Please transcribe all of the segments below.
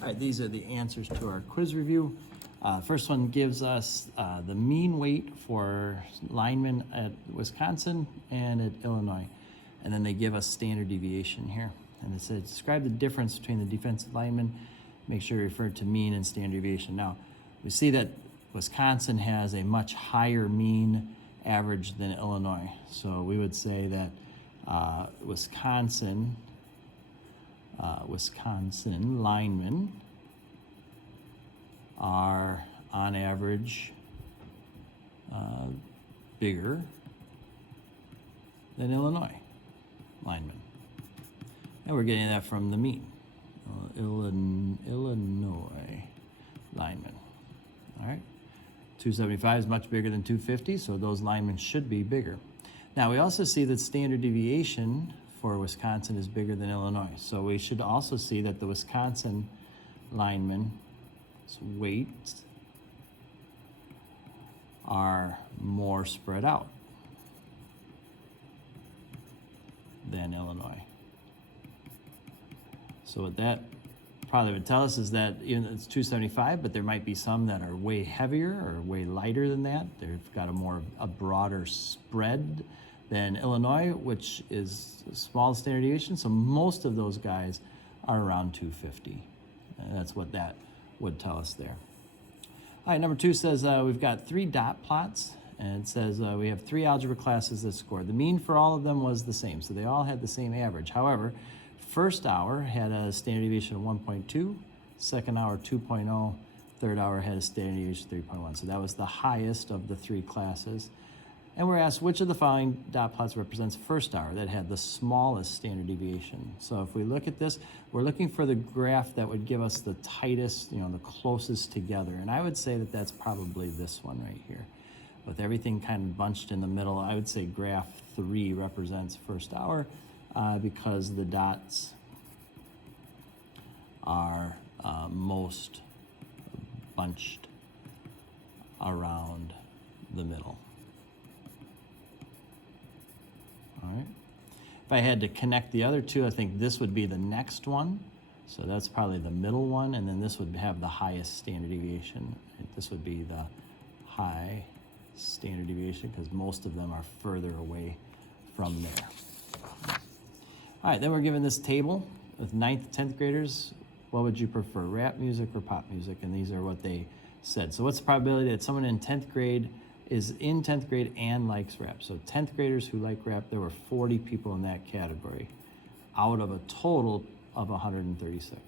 All right, these are the answers to our quiz review. First one gives us the mean weight for linemen at Wisconsin and at Illinois. And then they give us standard deviation here. And it says, describe the difference between the defensive linemen. Make sure you refer to mean and standard deviation. Now, we see that Wisconsin has a much higher mean average than Illinois. So we would say that Wisconsin linemen are on average bigger than Illinois linemen. And we're getting that from the mean. Illinois linemen. All right. 275 is much bigger than 250, so those linemen should be bigger. Now, we also see that standard deviation for Wisconsin is bigger than Illinois. So we should also see that the Wisconsin linemen's weights are more spread out than Illinois. So what that probably would tell us is that it's 275, but there might be some that are way heavier or way lighter than that. They've got a broader spread than Illinois, which is a small standard deviation. So most of those guys are around 250. And that's what that would tell us there. All right, number 2 says we've got 3 dot plots, and it says we have 3 algebra classes that scored. The mean for all of them was the same, so they all had the same average. However, first hour had a standard deviation of 1.2, second hour 2.0, third hour had a standard deviation of 3.1. So that was the highest of the 3 classes. And we're asked which of the following dot plots represents first hour that had the smallest standard deviation. So if we look at this, we're looking for the graph that would give us the tightest, the closest together. And I would say that that's probably this one right here. With everything kind of bunched in the middle, I would say graph 3 represents first hour because the dots are most bunched around the middle. All right. If I had to connect the other 2, I think this would be the next one. So that's probably the middle one, and then this would have the highest standard deviation. This would be the high standard deviation because most of them are further away from there. All right, then we're given this table with 9th, 10th graders. What would you prefer, rap music or pop music? And these are what they said. So what's the probability that someone in 10th grade is in 10th grade and likes rap? So 10th graders who like rap, there were 40 people in that category out of a total of 136.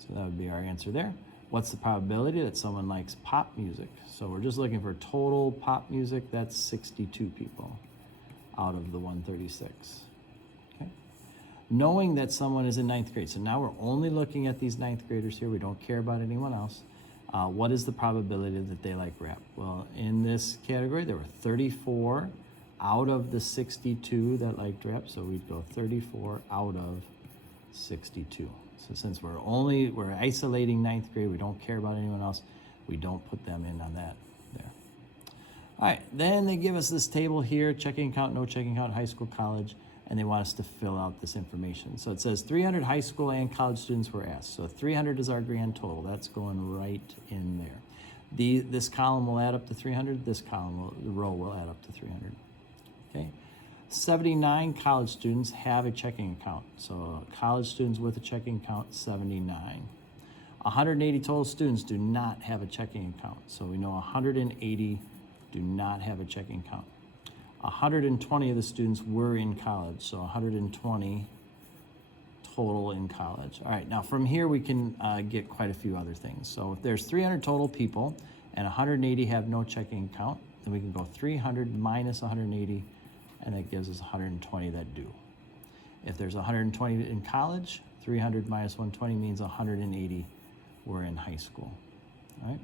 So that would be our answer there. What's the probability that someone likes pop music? So we're just looking for total pop music. That's 62 people out of the 136. Okay. Knowing that someone is in 9th grade. So now we're only looking at these 9th graders here. We don't care about anyone else. What is the probability that they like rap? Well, in this category, there were 34 out of the 62 that liked rap. So we'd go 34 out of 62. So since we're isolating 9th grade, we don't care about anyone else, we don't put them in on that there. All right, then they give us this table here, checking account, no checking account, high school, college, and they want us to fill out this information. So it says 300 high school and college students were asked. So 300 is our grand total. That's going right in there. This column will add up to 300. This the row will add up to 300. Okay. 79 college students have a checking account. So college students with a checking account, 79. 180 total students do not have a checking account. So we know 180 do not have a checking account. 120 of the students were in college, so 120 total in college. All right, now from here we can get quite a few other things. So if there's 300 total people and 180 have no checking account, then we can go 300 minus 180, and that gives us 120 that do. If there's 120 in college, 300 minus 120 means 180 were in high school. All right.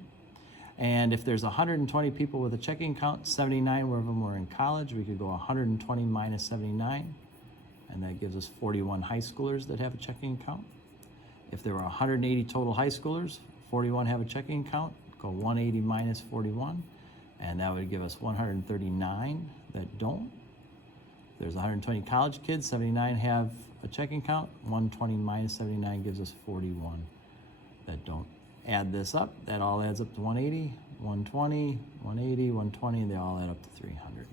And if there's 120 people with a checking account, 79 of them were in college, we could go 120 minus 79, and that gives us 41 high schoolers that have a checking account. If there were 180 total high schoolers, 41 have a checking account, go 180 minus 41, and that would give us 139 that don't. If there's 120 college kids, 79 have a checking account. 120 minus 79 gives us 41. That don't add this up. That all adds up to 180, 120, 180, 120. They all add up to 300.